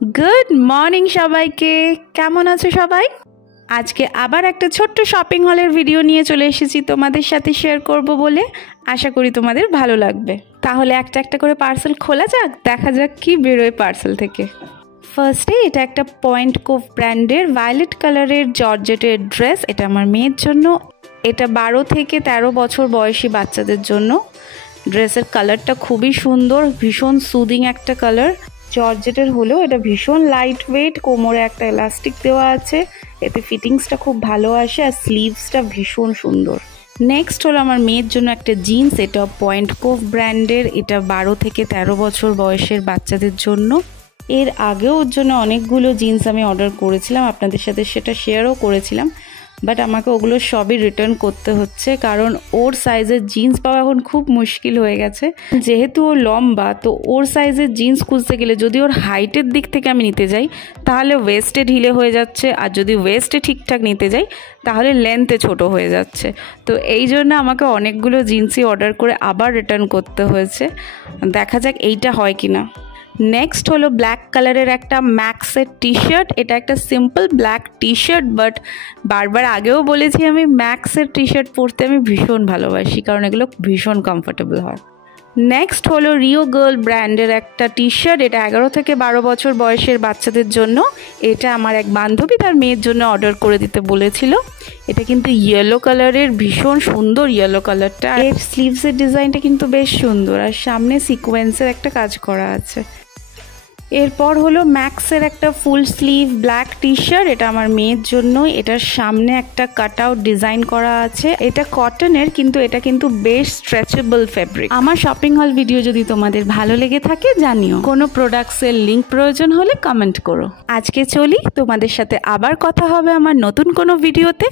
Good morning সবাইকে। কেমন আছো সবাই? আজকে আবার একটা ছোট্ট শপিং হলের ভিডিও নিয়ে চলে এসেছি তোমাদের সাথে শেয়ার করব বলে। আশা করি তোমাদের ভালো লাগবে। তাহলে একটা একটা করে পার্সেল খোলা যাক, দেখা যাক কি বেরোয় পার্সেল থেকে। ফার্স্টে এটা একটা পয়েন্ট কোভ ব্র্যান্ডের ভায়োলেট কালারের জর্জেটের ড্রেস। এটা আমার মেয়ের জন্য। এটা 12 থেকে 13 বছর বয়সী বাচ্চাদের জন্য। ড্রেসের কালারটা খুবই সুন্দর, ভীষণ সুদিং একটা কালার। জর্জেটের হলেও এটা ভীষণ লাইট ওয়েট, কোমরে একটা এলাস্টিক দেওয়া আছে, এতে ফিটিংসটা খুব ভালো আসে, আর স্লিভসটা ভীষণ সুন্দর। নেক্সট হলো আমার মেয়ের জন্য একটা জিন্স। এটা পয়েন্ট কোভ ব্র্যান্ডের। এটা 12 থেকে 13 বছর বয়সের বাচ্চাদের জন্য। এর আগেও ওর জন্য অনেকগুলো জিন্স আমি অর্ডার করেছিলাম, আপনাদের সাথে সেটা শেয়ারও করেছিলাম, বাট আমাকে ওগুলো সবই রিটার্ন করতে হচ্ছে, কারণ ওর সাইজের জিন্স পাওয়া এখন খুব মুশকিল হয়ে গেছে। যেহেতু ও লম্বা, তো ওর সাইজের জিন্স খুঁজতে গেলে যদি ওর হাইটের দিক থেকে আমি নিতে যাই তাহলে ওয়েস্টে ঢিলে হয়ে যাচ্ছে, আর যদি ওয়েস্টে ঠিকঠাক নিতে যাই তাহলে লেন্থে ছোট হয়ে যাচ্ছে। তো এই জন্য আমাকে অনেকগুলো জিন্সই অর্ডার করে আবার রিটার্ন করতে হয়েছে। দেখা যাক এইটা হয় কিনা। নেক্সট হলো ব্ল্যাক কালারের একটা ম্যাক্সের টি শার্ট। এটা একটা simple black T shirt, but বারবার আগেও বলেছি আমি ম্যাক্সের টি শার্ট পরতে আমি ভীষণ ভালোবাসি, কারণ এগুলো ভীষণ কমফোর্টেবল হয়। নেক্সট হলো রিও গার্ল ব্র্যান্ডের একটা টি শার্ট। এটা 11 থেকে 12 বছর বয়সের বাচ্চাদের জন্য। এটা আমার এক বান্ধবী তার মেয়ের জন্য অর্ডার করে দিতে বলেছিল। এটা কিন্তু ইয়েলো কালারের, ভীষণ সুন্দর ইয়েলো কালারটা। এর স্লিভসের ডিজাইনটা কিন্তু বেশ সুন্দর, আর সামনে সিকোয়েন্সের একটা কাজ করা আছে। এরপর হলো ম্যাক্সের একটা full sleeve black T shirt. এটা আমার মেয়ের জন্য। এটার সামনে একটা কাট আউট ডিজাইন করা আছে। এটা কটনের, কিন্তু এটা কিন্তু বেশ স্ট্রেচেবল ফেব্রিক। আমার শপিং হল ভিডিও যদি তোমাদের ভালো লেগে থাকে জানিও। কোনো প্রোডাক্টসের লিঙ্ক প্রয়োজন হলে কমেন্ট করো। আজকে চলি, তোমাদের সাথে আবার কথা হবে আমার নতুন কোনো ভিডিওতে।